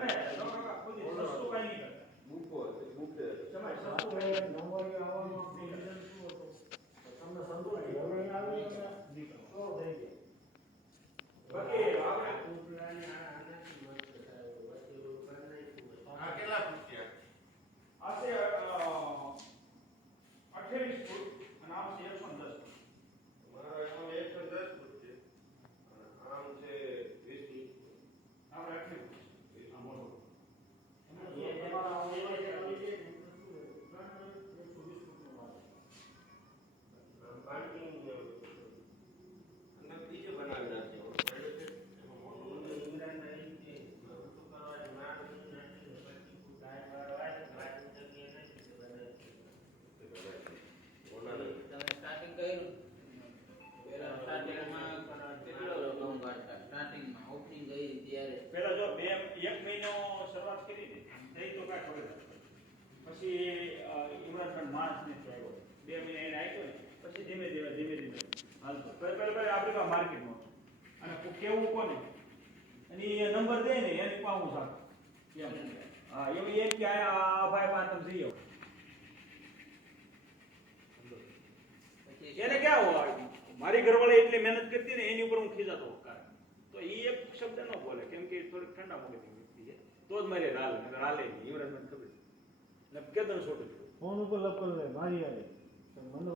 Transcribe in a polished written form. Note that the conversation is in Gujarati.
તમે ખુદ સસ્તું કઈ નહીં કરતા બુકો બુકે સમય સસ્તું આપણે નંબરી આવવાનો ડિસિઝન શું હતો? તમને સંતોષ હવે આવે તો થઈ જાય. બાકી આપણે આ કેટલા રૂપિયા આ છે 28 ફૂટ અને આમ છે 110 ફૂટ. મારા એમાં 110 ફૂટ છે અને આમ છે 20 આપણે 28 ફૂટ આ મોટો એ તમારા ઓનલાઈન જે કરી છે ને શું 120 ફૂટનો વાત. પાર્કિંગ અંદર બીજે બનાવી નાખ્યો એમાં મોટું ઇમરાનના એ છે વસ્તુ કરવાની ના નથી 25 ફૂટ ગાય વાળા ગાય જગ્યાએ નથી બનાવે તમે સ્ટાર્ટિંગ કર્યું પેલા સ્ટાર્ટિંગમાં કેટલો રકમ કાઢતા સ્ટાર્ટિંગમાં ઓપનિંગ ગઈ ત્યારે પહેલા જો 1 મહિનો શરૂઆત કરી ને થઈ તો કાંઈ ખબર નથી. પછી ઇમરાન ખાન માર્ચ ને આવ્યો 2 મહિના એને આવ્યો ને પછી ધીમે ધીમે હાલતો પહેલા આપણી પાસે માર્કેટમાં અને કેવું કોને અને એ નંબર દે ને એને પાવું સારું હા એવું એમ કે આ ભાઈ પાસે તમે જઈ આવો પછી એને ક્યાં હોય મારી ઘરવાળી એટલી મહેનત કરતી ને એની ઉપર હું ખીજાતો કારણ તો એ એક શબ્દ ન બોલે કેમ કે થોડીક ઠંડા મોઢેની વ્યક્તિ છે તો જ મારે રાલે નહીં ઇમરાન મને ખબર છે ને કેદન છોટું ફોન ઉપર લપ કરી લે મારી આવે મને